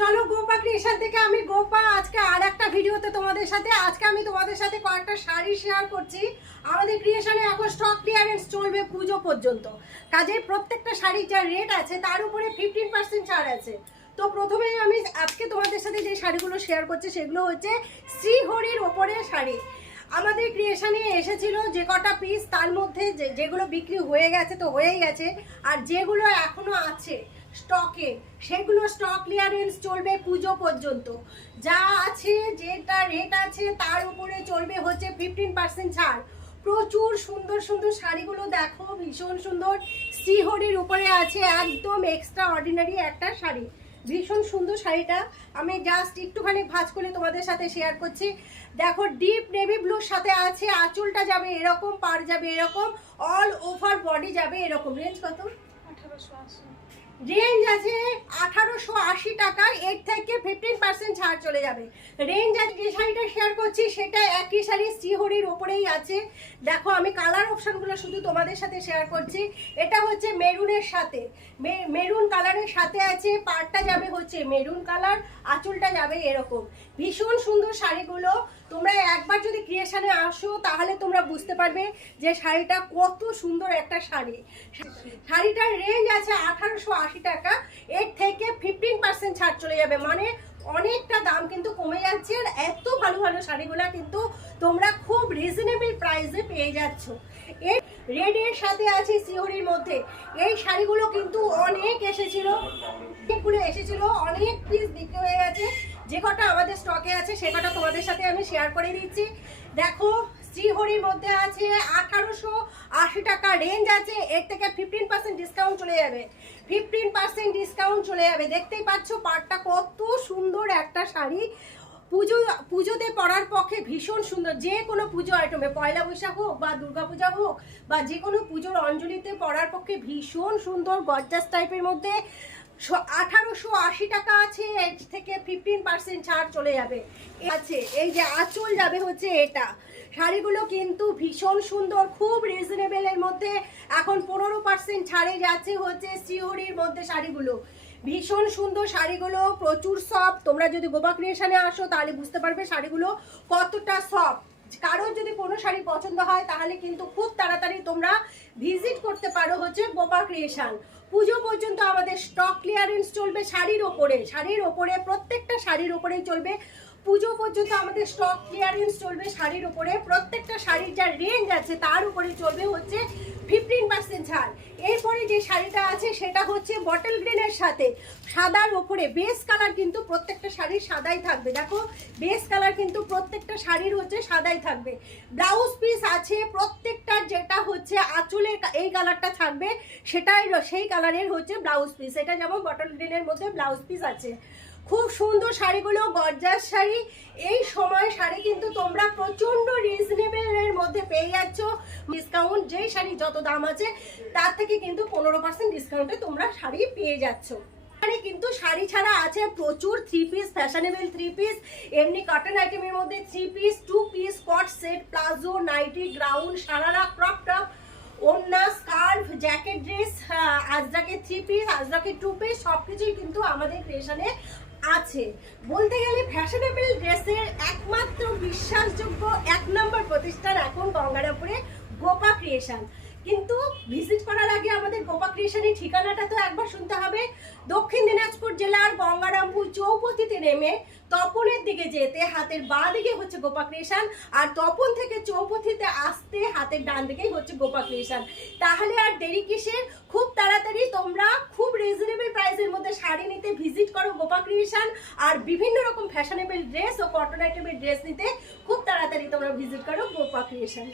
চলো গোপা ক্রিয়েশন থেকে আমি গোপা আজকে আর একটা ভিডিওতে তোমাদের সাথে কয়েকটা শাড়ি শেয়ার করছি। আমাদের ক্রিয়েশনে এখন স্টক ক্লিয়ারেন্স চলবে পুজো পর্যন্ত, কাজেই প্রত্যেকটা শাড়ির যা রেট আছে তার উপরে 15% ছাড় আছে। তো প্রথমেই আমি আজকে তোমাদের সাথে যে শাড়িগুলো শেয়ার করছি সেগুলো হচ্ছে শ্রীহরির ওপরে শাড়ি। আমাদের ক্রিয়েশনে এসেছিল যে কটা পিস, তার মধ্যে যেগুলো বিক্রি হয়ে গেছে তো হয়েই গেছে, আর যেগুলো এখনো আছে স্টকে সেগুলো স্টক ক্লিয়ারেন্স চলবে পুজো পর্যন্ত। যা আছে যেটা রেট আছে তার উপরে চলবে হচ্ছে 15% ছাড়। প্রচুর সুন্দর সুন্দর শাড়িগুলো দেখো, ভীষণ সুন্দর। শ্রীহরির উপরে আছে একদম এক্সট্রা অর্ডিনারি একটা শাড়ি, ভীষণ সুন্দর শাড়িটা। আমি জাস্ট একটুখানি ভাঁজ করে তোমাদের সাথে শেয়ার করছি। দেখো ডিপ নেভি ব্লুর সাথে আছে, আঁচলটা যাবে এরকম, পাড় যাবে এরকম, অল ওভার বডি যাবে এরকম। রেঞ্জ কত? 1880। রেঞ্জ আছে 1880 টাকা, এর থেকে 15% ছাড় চলে যাবে। রেঞ্জ আছে। যে শাড়িটা শেয়ার করছি সেটা একই শাড়ি শ্রীহরির ওপরেই আছে। দেখো আমি কালার অপশনগুলো শুধু তোমাদের সাথে শেয়ার করছি। এটা হচ্ছে মেরুনের সাথে, মেরুন কালারের সাথে আছে, পাড়টা যাবে হচ্ছে মেরুন কালার, আঁচলটা যাবে এরকম। ভীষণ সুন্দর শাড়িগুলো। তোমরা একবার যদি ক্রিয়েশনে আসো তাহলে তোমরা বুঝতে পারবে যে শাড়িটা কত সুন্দর একটা শাড়ি। শাড়িটার রেঞ্জ আছে 1880 টাকা, এর থেকে 15% ছাড় চলে যাবে, মানে অনেকটা দাম কিন্তু কমে যাচ্ছে। আর এত ভালো ভালো শাড়িগুলো কিন্তু তোমরা খুব রিজনেবল প্রাইসে পেয়ে যাচ্ছ। এর রেডের সাথে আছে শ্রীহরির মধ্যে। এই শাড়িগুলো কিন্তু অনেক এসেছিল, অনেক পিস বিক্রি হয়ে গেছে। যে কটা আমাদের স্টকে আছে সে কটা তোমাদের সাথে আমি শেয়ার করে দিচ্ছি। দেখো শ্রীহরির মধ্যে আছে 1880 টাকা রেঞ্জ আছে, এর থেকে 15% ডিসকাউন্ট চলে যাবে, 15% ডিসকাউন্ট চলে যাবে। দেখতেই পাচ্ছ পাড়টা কত সুন্দর একটা শাড়ি। পুজোতে পরার পক্ষে ভীষণ সুন্দর। যে কোনো পুজো আইটেমে, পয়লা বৈশাখ হোক বা দুর্গাপূজা হোক বা যে কোনো পুজোর অঞ্জলিতে পরার পক্ষে ভীষণ সুন্দর গর্জাস টাইপের মধ্যে 1880 টাকা আছে, এর থেকে 15% ছাড় চলে যাবে। আছে এই যে আঁচল যাবে হচ্ছে এটা। শাড়িগুলো কিন্তু ভীষণ সুন্দর, খুব রিজনেবলের মধ্যে। এখন 15% ছাড়ে যাচ্ছে হচ্ছে শ্রীহরির মধ্যে শাড়িগুলো। ভীষণ সুন্দর শাড়িগুলো, প্রচুর সফট। তোমরা যদি গোপা ক্রিয়েশনে আসো তাহলে বুঝতে পারবে শাড়িগুলো কতটা সফট। কারোর যদি কোনো শাড়ি পছন্দ হয় তাহলে কিন্তু খুব তাড়াতাড়ি তোমরা ভিজিট করতে পারো হচ্ছে গোপা ক্রিয়েশন। পুজো পর্যন্ত আমাদের স্টক ক্লিয়ারেন্স চলবে শাড়ির ওপরে, প্রত্যেকটা শাড়ির ওপরেই চলবে। পুজো পর্যন্ত আমাদের স্টক ক্লিয়ারেন্স চলবে শাড়ির উপরে। প্রত্যেকটা শাড়ির যা রেঞ্জ আছে তার উপরে চলবে হচ্ছে 15% ছাড়। এরপরে যে শাড়িটা আছে সেটা হচ্ছে বটল গ্রিনের সাথে সাদার ওপরে। বেস কালার কিন্তু প্রত্যেকটা শাড়ির সাদাই থাকবে। দেখো বেস কালার কিন্তু প্রত্যেকটা শাড়ির হচ্ছে সাদাই থাকবে। ব্লাউজ পিস আছে প্রত্যেকটার, যেটা হচ্ছে আঁচলের এই কালারটা থাকবে সেটাই সেই কালারের হচ্ছে ব্লাউজ পিস। এটা যেমন বটল গ্রিনের মধ্যে ব্লাউজ পিস আছে। খুব সুন্দর শাড়িগুলো, গর্জাস শাড়ি। এই সময় শাড়ি কিন্তু তোমরা প্রচন্ড রিজনেবলের মধ্যে পেয়ে যাচ্ছ। ডিসকাউন্ট, যেই শাড়ি যত দাম আছে তার থেকে কিন্তু 15% ডিসকাউন্টে তোমরা শাড়ি পেয়ে যাচ্ছ। এখানে কিন্তু শাড়ি ছাড়া আছে প্রচুর three piece, fashionable three piece, এমনি কটন আইটেমের মধ্যে থ্রি পিস, টু পিস, কট সেট, প্লাজো, নাইটি, গ্রাউন্ড, সারারা, ক্রপ টপ, ওড়না, স্কার্ফ, জ্যাকেট ড্রেস, আজরাকের থ্রি পিস, আজরাকের টু পিস, সবকিছুই কিন্তু আমাদের ক্রিয়েশনে আছে। বলতে গেলে ফ্যাশনেবল ড্রেসের একমাত্র বিশ্বাসযোগ্য 1 নম্বর প্রতিষ্ঠান এখন গঙ্গারামপুরে গোপা ক্রিয়েশন। কিন্তু ভিজিট করার আগে আমাদের গোপা ক্রিয়েশনের ঠিকানাটা তো একবার শুনতে হবে। দক্ষিণ দিনাজপুর জেলার গঙ্গারামপুর চৌপথিতে নেমে তপনের দিকে যেতে হাতের বাঁ দিকে হচ্ছে গোপা ক্রিয়েশন, আর তপন থেকে চৌপথিতে আসতে হাতের ডান দিকেই হচ্ছে গোপা ক্রিয়েশন। তাহলে আর দেরি কিসের? খুব তাড়াতাড়ি তোমরা খুব রিজনেবল প্রাইসের মধ্যে শাড়ি নিতে ভিজিট করো গোপা ক্রিয়েশন, আর বিভিন্ন রকম ফ্যাশনেবল ড্রেস ও কটন আইটেমের ড্রেস নিতে খুব তাড়াতাড়ি তোমরা ভিজিট করো গোপা ক্রিয়েশন।